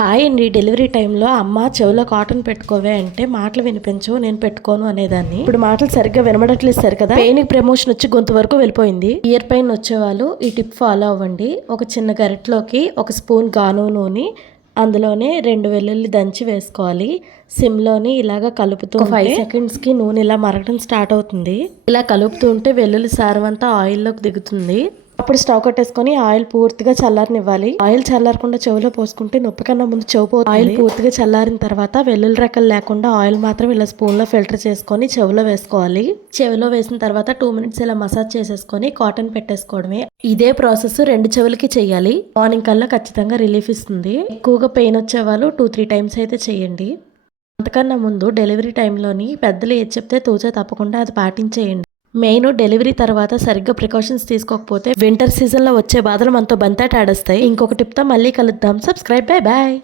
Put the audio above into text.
Hi అండి. Delivery టైంలో అమ్మ చెవిలో కాటన్ పెట్టుకోవే అంటే మాటలు వినిపించవు, నేను పెట్టుకోను అనేదాన్ని. ఇప్పుడు మాటలు సరిగ్గా వినబడట్లేదు కదా. పెయిన్ ప్రమోషన్ వచ్చి గొంతు వరకు వెళ్ళిపోయింది. ఇయర్ పెయిన్ వచ్చేవాళ్ళు ఈ టిప్ ఫాలో అవ్వండి. ఒక చిన్న గరిటలోకి ఒక స్పూన్ గాను నూనె, అందులోనే 2 వెల్లుల్లి దంచి వేసుకోవాలి. సిమ్లోని ఇలాగ కలుపుతూ 5 సెకండ్స్కి నూనె ఇలా మరగడం స్టార్ట్ అవుతుంది. ఇలా కలుపుతూ ఉంటే వెల్లుల్లి సారం అంతా ఆయిల్లోకి దిగుతుంది. అప్పుడు స్టవ్ కట్టేసుకొని ఆయిల్ పూర్తిగా చల్లారనివ్వాలి. ఆయిల్ చల్లారకుండా చెవిలో పోసుకుంటే నొప్పి కన్నా ముందు చెవి పోతుంది. ఆయిల్ పూర్తిగా చల్లారిన తర్వాత వెల్లుల్లి రెక్కలు లేకుండా ఆయిల్ మాత్రం ఇలా స్పూన్లో ఫిల్టర్ చేసుకొని చెవిలో వేసుకోవాలి. చెవిలో వేసిన తర్వాత 2 మినిట్స్ ఇలా మసాజ్ చేసేసుకొని కాటన్ పెట్టేసుకోవడమే. ఇదే ప్రాసెస్ 2 చెవులకి చేయాలి. మార్నింగ్ కల్లా ఖచ్చితంగా రిలీఫ్ ఇస్తుంది. ఎక్కువగా పెయిన్ వచ్చే వాళ్ళు 2-3 టైమ్స్ అయితే చేయండి. అంతకన్నా ముందు డెలివరీ టైంలోని పెద్దలు ఏది చెప్తే తూచే తప్పకుండా అది పాటించేయండి. మెయిన్ డెలివరీ తర్వాత సరిగ్గా ప్రికాషన్స్ తీసుకోకపోతే వింటర్ సీజన్లో వచ్చే బాధలు మనతో బంతాటాడేస్తాయి. ఇంకొక టిప్తో మళ్ళీ కలుద్దాం. సబ్స్క్రైబ్. బాయ్.